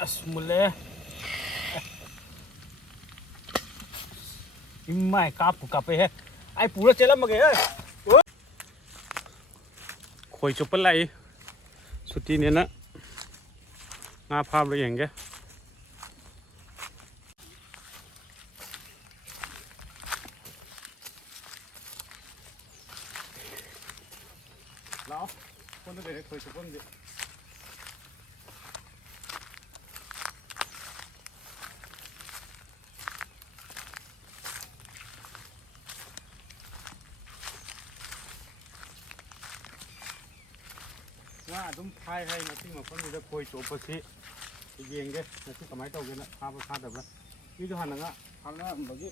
ꯑꯁ ꯃꯨꯜꯂꯦ ꯏꯃꯥꯏ ꯀꯥꯞꯄꯨ ꯀꯥꯞꯄꯦꯍꯦ ꯑꯩ ꯄꯨꯔ ꯆꯦꯜꯂꯝꯃꯒꯦ ꯈꯣꯏ ꯆꯨꯞꯄ ꯂꯥꯛꯏ ꯁꯨꯇꯤꯅꯦꯅ ꯉꯥ ꯐꯥꯕ꯭ꯔꯥ ꯌꯦꯡꯒꯦ ꯂꯥꯛꯑꯣ ꯐꯣꯟꯗ ꯂꯩꯔꯦ ꯈꯣꯏ ꯆꯨꯞꯐꯝꯗꯤ ꯉꯥ ꯑꯗꯨꯝ ꯐꯥꯏ ꯍꯥꯏ ꯉꯁꯤ ꯃꯐꯝꯁꯤꯗ ꯈꯣꯏ ꯆꯣꯞꯄꯁꯤ ꯌꯦꯡꯒꯦ ꯉꯁꯤ ꯀꯃꯥꯏꯅ ꯇꯧꯒꯦꯅ ꯐꯥꯕ ꯐꯥꯗꯕ꯭ꯔꯥ ꯃꯤꯁꯨ ꯍꯥꯟꯅ ꯉꯥ ꯐꯥꯅꯔꯝꯕꯒꯤ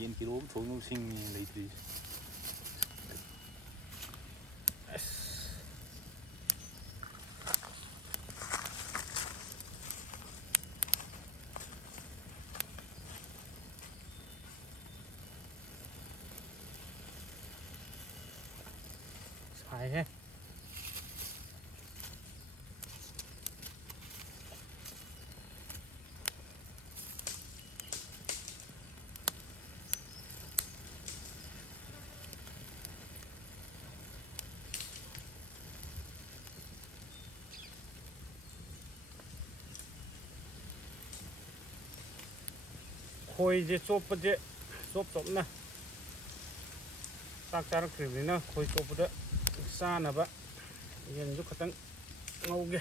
ꯌꯦꯟ ꯀꯤꯂꯣ ꯑꯃ ꯊꯣꯡꯅꯕ ꯁꯤꯡꯅꯤ ꯂꯩꯇ꯭ꯔꯤꯁꯦ ꯁꯥꯏꯍꯦ ꯈꯣꯏꯁꯦ ꯆꯣꯞꯄꯁꯦ ꯆꯣꯞꯅ ꯆꯥꯛ ꯆꯥꯔꯛꯇ꯭ꯔꯤꯕꯅꯤꯅ ꯈꯣꯏ ꯆꯣꯞꯄꯗ ꯆꯥꯅꯕ ꯌꯦꯟꯁꯨ ꯈꯤꯇꯪ ꯉꯧꯒꯦ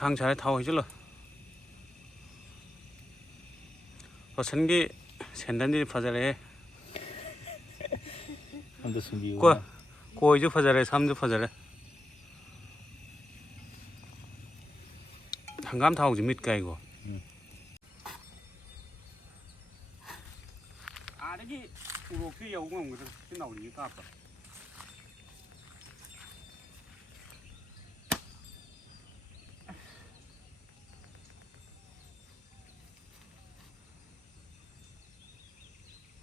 ꯈꯥꯡ ꯁꯥꯔꯦ ꯊꯥꯎ ꯍꯩꯖꯤꯜꯂꯣ ꯔꯣꯁꯟꯒꯤ ꯁꯦꯟꯗꯟꯗꯤ ꯐꯖꯔꯦꯍꯦ ꯑꯝꯇ ꯁꯨꯝꯕꯤꯌꯨ ꯀꯣꯏꯁꯨ ꯐꯖꯔꯦ ꯁꯝꯁꯨ ꯐꯖꯔꯦ ꯍꯪꯒꯥꯝ ꯊꯥꯎꯁꯤ ꯃꯤꯠ ꯀꯥꯏꯀꯣ ꯑꯥꯗꯒꯤ ꯎꯔꯣꯛꯁꯤ ꯌꯧꯕ ꯉꯝꯒꯗ꯭ꯔꯥ ꯁꯤ ꯅꯥꯎꯔꯤꯁꯤ ꯀꯥꯞꯄ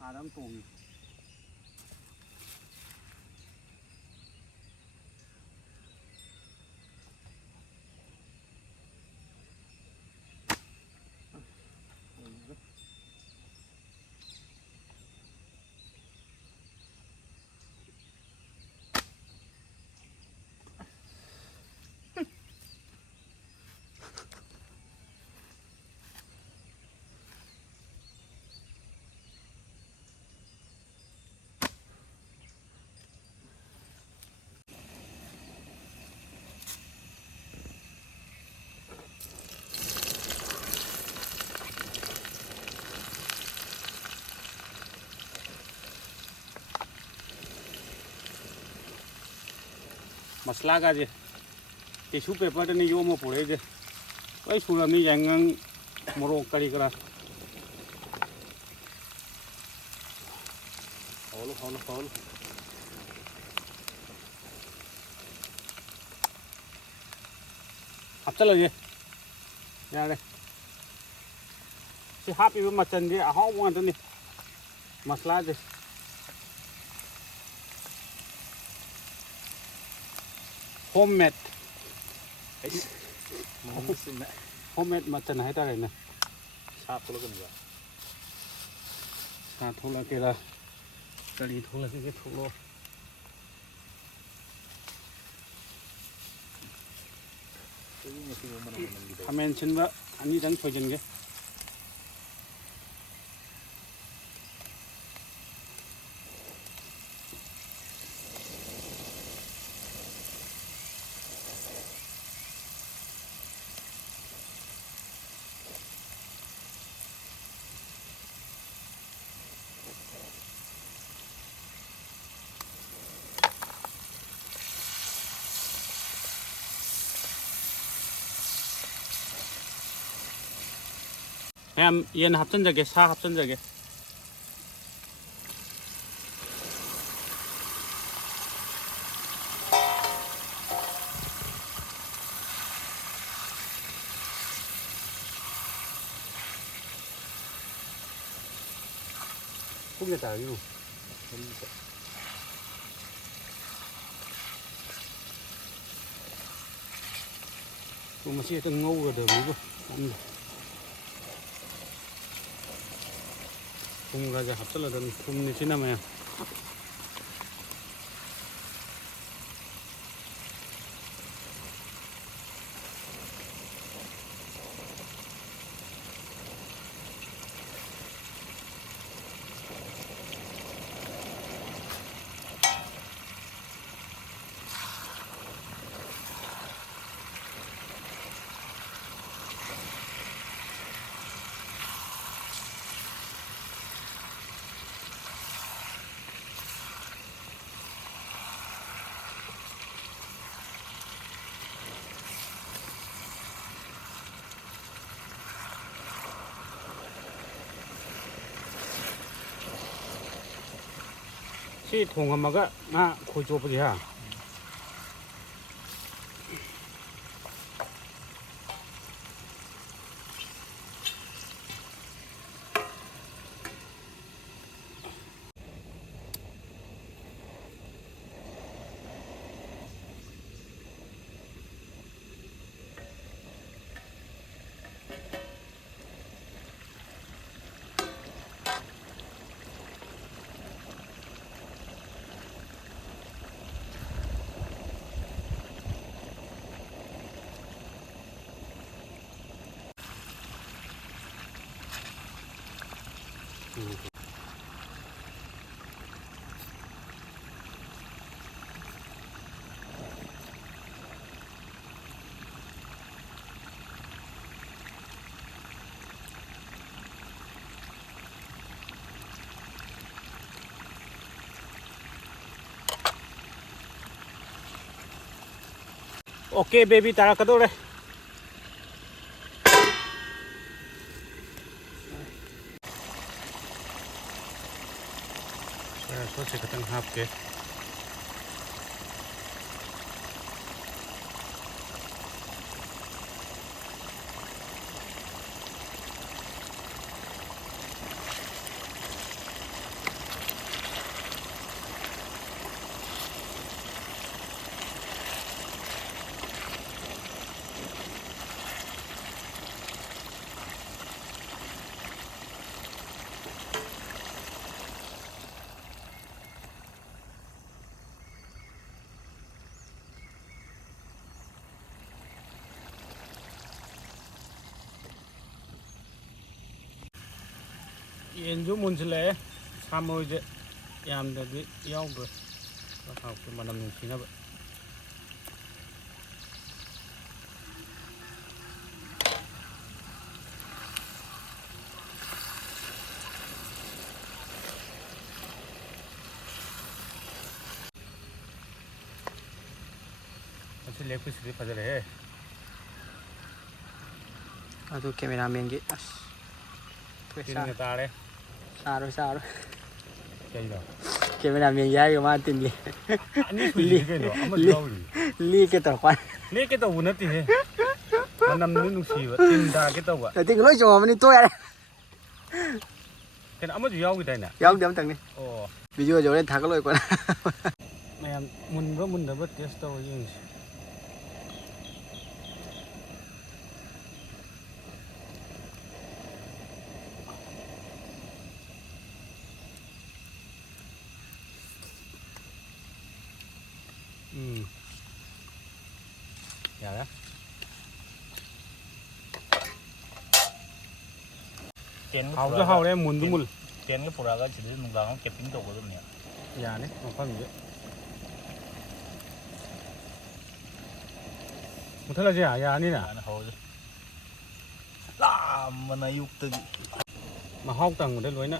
ꯑꯥꯗ ꯑꯃ ꯇꯣꯡꯉꯤ ꯃꯁꯂꯥꯒꯁꯦ टिश्यू पेपर ने यो म पुरे जे ओइ सुरामी यांगंग मोरो करी करा हाउल हप्चलगे यारे सी हापीबा मचन दि अहाउ वांटनी मसला जे homemade homemade मचन है तारे ने सा थोलगनिबा सा थोला केरा करी थोला के थोलो खमेन छिनबा अनि जंग सोजनगे em yên hấp chân jage sa hấp chân jage cũng như tao yêu cũng mà chỉ từng ngâu rồi được luôn kum raja hapsala dan kum ni china maya si thong amaga na khojo pudi ha okay baby tara kadore so se katang hap ke yenju munjle samoje yamdadi yawdo hawke manam nungsinaba ꯂꯦꯛꯄꯁꯤꯗꯤ ꯐꯖꯔꯦꯍꯦ ꯑꯗꯨ ꯀꯦꯃꯦꯔꯥꯃꯦꯟꯒꯤ ꯑꯁ ꯇꯤꯟꯒ ꯇꯥꯔꯦ ꯆꯥꯔꯣꯏ ꯀꯩꯅꯣ ꯀꯦꯃꯦꯔꯥꯃꯦꯟꯒꯤ ꯍꯥꯏꯔꯒ ꯃꯥ ꯇꯤꯟꯂꯤ ꯑꯅꯤ ꯁꯨꯏꯗꯤ ꯀꯩꯅꯣ ꯑꯃꯁꯨ ꯌꯥꯎꯔꯤ ꯂꯦꯛꯀꯦ ꯇꯧꯔꯛꯄ ꯂꯦꯛꯀꯦ ꯇꯧꯕ ꯅꯠꯇꯦꯍꯦ ꯃꯅꯝꯗꯨ ꯅꯨꯡꯁꯤꯕ ꯇꯤꯟ ꯇꯥꯒꯦ ꯇꯧꯕ ꯇꯤꯟ ꯂꯣꯏ ꯆꯣꯡꯉꯝꯃꯅꯤ ꯇꯣꯛ ꯌꯥꯔꯦ ꯀꯩꯅꯣ ꯑꯃꯁꯨ ꯌꯥꯎꯈꯤꯗꯥꯏꯅꯦ ꯌꯥꯎꯗꯦ ꯑꯃꯇꯪꯅꯤ ꯑꯣ ꯚꯤꯗꯤꯑꯣꯁꯦ ꯍꯣꯔꯦꯟ ꯊꯥꯒꯠꯂꯣꯏꯀꯣ ꯃꯌꯥꯝ ꯃꯨꯟꯕ꯭ꯔꯥ ꯃꯨꯟꯗꯕ꯭ꯔꯥ ꯇꯦꯁ ꯇꯧꯔ ꯌꯦꯡꯁꯤ ꯌꯥꯔꯦ ꯍꯥꯎꯁꯨ ꯍꯥꯎꯔꯦ ꯃꯨꯟꯁꯨ ꯃꯨꯜ ꯇꯦꯟꯒ ꯄꯨꯔꯛꯑꯒ ꯁꯤꯗ ꯅꯨꯡꯗꯥꯡ ꯑꯃ ꯀꯦꯝꯄꯤꯡ ꯇꯧꯒꯗꯕꯅꯦ ꯌꯥꯅꯤ ꯃꯐꯝꯁꯦ ꯃꯨꯊꯠꯂꯁꯦ ꯌꯥꯅꯤꯅ ꯌꯥꯅ ꯍꯧꯔꯁꯦ ꯂꯥꯝꯕꯅ ꯑꯌꯨꯛꯇꯒꯤ ꯃꯍꯥꯎ ꯇꯪꯕꯗ ꯂꯣꯏꯅ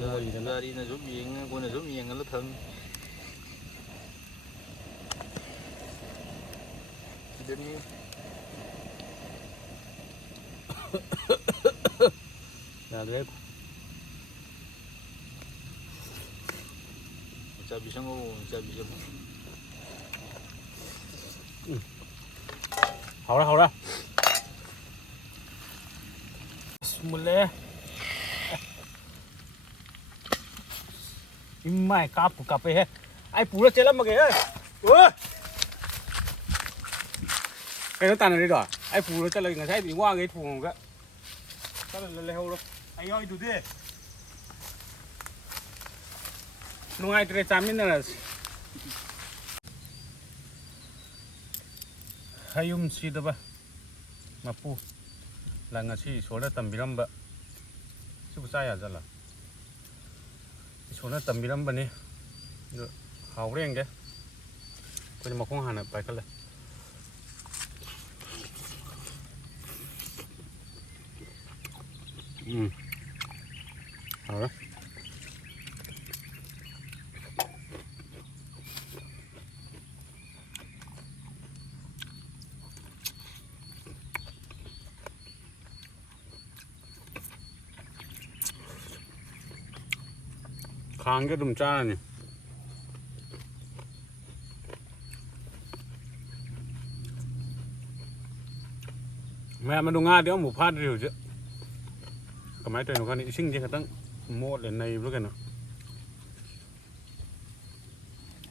ꯂꯣꯏꯗꯅ ꯒꯥꯔꯤꯅ ꯁꯨꯝ ꯌꯦꯡꯉ ꯑꯩꯈꯣꯏꯅ ꯁꯨꯝ ꯌꯦꯡꯍꯜꯂ ꯊꯝꯃꯤ ꯁꯤꯗꯅꯤ ꯌꯥꯗ꯭ꯔꯦ ꯆꯥꯕꯤ ꯁꯪꯉꯣ ꯆꯥꯕꯤ ꯁꯪꯉꯣ ꯍꯧꯔꯦ ꯃꯨꯜꯂꯦ ꯏꯃꯥꯏ ꯀꯥꯞꯄꯦꯍꯦ ꯑꯩ ꯄꯨꯔ ꯆꯦꯜꯂꯝꯃꯒꯦ ꯀꯩꯅꯣ ꯇꯥꯟꯅꯔꯤꯗꯣ ꯑꯩ ꯄꯨꯔ ꯆꯠꯂꯒꯦ ꯉꯁꯥꯏꯗꯤ ꯋꯥꯡꯈꯩ ꯊꯣꯡꯉꯒ ꯆꯠꯂ ꯂꯩꯍꯧꯔꯣ ꯑꯩ ꯌꯥꯎꯏꯗꯨꯗꯤ ꯅꯨꯡꯉꯥꯏꯇ꯭ꯔꯦ ꯆꯥꯃꯤꯟꯅꯔꯁꯤ ꯍꯌꯨꯝ ꯁꯤꯗꯕ ꯃꯄꯨ ꯉꯁꯤ ꯏꯁꯣꯔꯅ ꯇꯝꯕꯤꯔꯝꯕ ꯁꯤꯕꯨ ꯆꯥ ꯌꯥꯖꯠꯂ ꯏꯁꯣꯔꯅ ꯇꯝꯕꯤꯔꯝꯕꯅꯤ ꯑꯗꯨ ꯍꯥꯎꯕ꯭ꯔꯥ ꯌꯦꯡꯒꯦ ꯑꯩꯈꯣꯏꯗꯤ ꯃꯈꯣꯡ ꯍꯥꯟꯅ ꯄꯥꯏꯈꯠꯂꯦ ꯍꯥꯎꯔꯦ ꯈꯥꯡꯒ ꯑꯗꯨꯝ ꯆꯥꯔꯅꯤ ꯃꯌꯥꯝ ꯑꯗꯨ ꯉꯥꯗꯤ ꯑꯃꯨꯛ ꯐꯥꯗ꯭ꯔꯤ ꯍꯧꯖꯤꯛ ꯀꯃꯥꯏꯅ ꯇꯧꯔꯤꯅꯣ ꯈꯪꯗꯦ ꯏꯁꯤꯡꯁꯦ ꯈꯤꯇꯪ ꯃꯣꯠꯂꯦ ꯅꯩꯕ꯭ꯔꯥ ꯀꯩꯅꯣ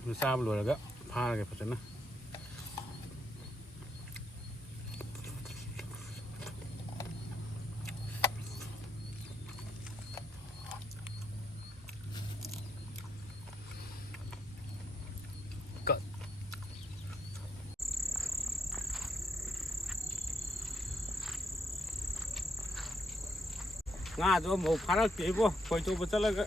ꯑꯗꯨ ꯆꯥꯕ ꯂꯣꯏꯔꯒ ꯐꯥꯔꯒꯦ ꯐꯖꯅ ꯉꯥꯗꯣ ꯑꯃꯨꯛ ꯐꯥꯔꯛꯇꯦ ꯏꯕꯣ ꯈꯣꯏ ꯆꯣꯞꯄ ꯆꯠꯂꯒ